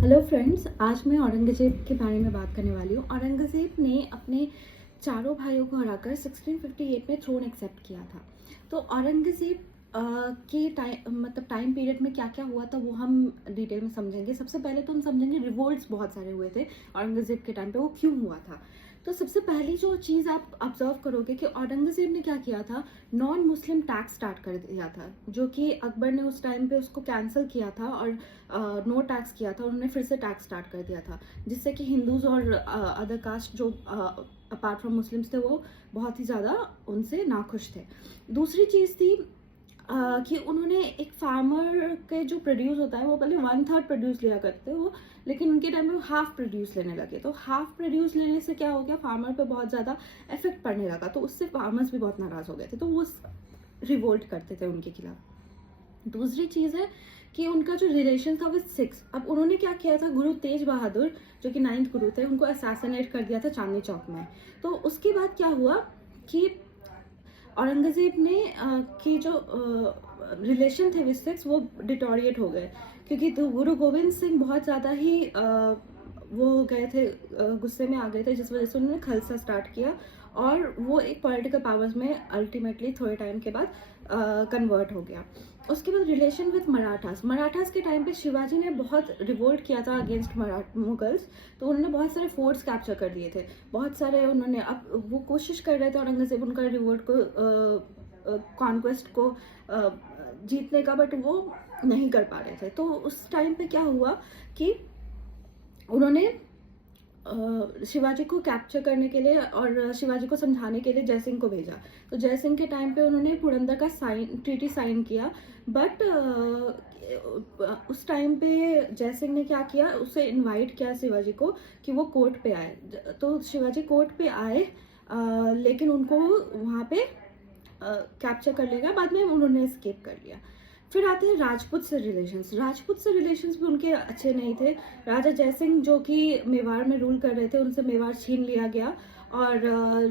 Hello friends, आज मैं औरंगज़ेब के बारे में बात करने वाली हूँ। औरंगज़ेब ने अपने चारों भाइयों को हराकर 1658 में थ्रोन एक्सेप्ट किया था। तो औरंगज़ेब के टाइम पीरियड में क्या क्या हुआ था वो हम डिटेल में समझेंगे। सबसे पहले तो हम समझेंगे रिवोल्ट्स बहुत सारे हुए थे औरंगज़ेब के टाइम पे, वो क्यों हुआ था। तो सबसे पहली जो चीज़ आप ऑब्जर्व करोगे कि औरंगज़ेब ने क्या किया था, नॉन मुस्लिम टैक्स स्टार्ट कर दिया था, जो कि अकबर ने उस टाइम पे उसको कैंसिल किया था और नो टैक्स किया था। उन्होंने फिर से टैक्स स्टार्ट कर दिया था, जिससे कि हिंदूज और अदर कास्ट जो अपार्ट फ्रॉम मुस्लिम्स थे वो बहुत ही ज़्यादा उनसे नाखुश थे। दूसरी चीज़ थी कि उन्होंने एक फार्मर के जो प्रोड्यूस होता है वो पहले 1/3 प्रोड्यूस लिया करते वो, लेकिन उनके टाइम में वो हाफ प्रोड्यूस लेने लगे। तो हाफ प्रोड्यूस लेने से क्या हो गया, फार्मर पे बहुत ज़्यादा इफेक्ट पड़ने लगा, तो उससे फार्मर्स भी बहुत नाराज़ हो गए थे, तो वो रिवोल्ट करते थे उनके खिलाफ। दूसरी चीज़ है कि उनका जो रिलेशन था विद सिक्स, अब उन्होंने क्या किया था, गुरु तेज बहादुर जो कि 9th गुरु थे, उनको असैसिनेट कर दिया था चांदनी चौक में। तो उसके बाद क्या हुआ कि औरंगज़ेब ने की जो रिलेशन थे विद सिक्स वो डिटोरिएट हो गए, क्योंकि तो गुरु गोविंद सिंह बहुत ज़्यादा ही वो हो गए थे, गुस्से में आ गए थे, जिस वजह से उन्होंने खालसा स्टार्ट किया और वो एक पॉलिटिकल पावर्स में अल्टीमेटली थोड़े टाइम के बाद कन्वर्ट हो गया। उसके बाद रिलेशन विद मराठास, मराठास के टाइम पे शिवाजी ने बहुत रिवोल्ट किया था अगेंस्ट मुगल्स, तो उन्होंने बहुत सारे फोर्ट्स कैप्चर कर दिए थे, बहुत सारे उन्होंने, अब वो कोशिश कर रहे थे औरंगज़ेब उनका रिवोल्ट को कॉन्क्वेस्ट को जीतने का, बट वो नहीं कर पा रहे थे। तो उस टाइम पे क्या हुआ कि उन्होंने शिवाजी को कैप्चर करने के लिए और शिवाजी को समझाने के लिए जयसिंह को भेजा। तो जयसिंह के टाइम पे उन्होंने पुरंदर का ट्रीटी साइन किया, बट उस टाइम पे जयसिंह ने क्या किया, उसे इनवाइट किया शिवाजी को कि वो कोर्ट पे आए। तो शिवाजी कोर्ट पे आए, लेकिन उनको वहाँ पे कैप्चर कर लिया, बाद में उन्होंने एस्केप कर लिया। फिर आते हैं राजपूत से रिलेशंस। राजपूत से रिलेशंस भी उनके अच्छे नहीं थे। राजा जयसिंह जो कि मेवाड़ में रूल कर रहे थे, उनसे मेवाड़ छीन लिया गया और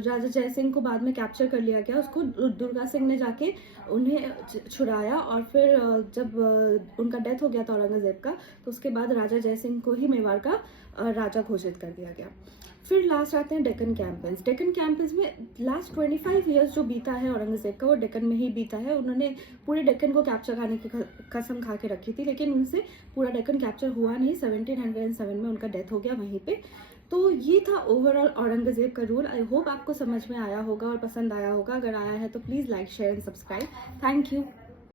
राजा जयसिंह को बाद में कैप्चर कर लिया गया। उसको दुर्गा सिंह ने जाके उन्हें छुड़ाया और फिर जब उनका डेथ हो गया था औरंगज़ेब का, तो उसके बाद राजा जयसिंह को ही मेवाड़ का राजा घोषित कर दिया गया। फिर लास्ट आते हैं डेक्कन कैंपेन्स। डेक्कन कैंपेन्स में लास्ट 25 ईयर्स जो बीता है औरंगज़ेब का, वो डेक्कन में ही बीता है। उन्होंने पूरे डेक्कन को कैप्चर करने की कसम खा के रखी थी, लेकिन उनसे पूरा डेक्कन कैप्चर हुआ नहीं। 1707 में उनका डेथ हो गया वहीं पे। तो ये था ओवरऑल औरंगज़ेब का रूल। आई होप आपको समझ में आया होगा और पसंद आया होगा। अगर आया है तो please like, share and subscribe. Thank you.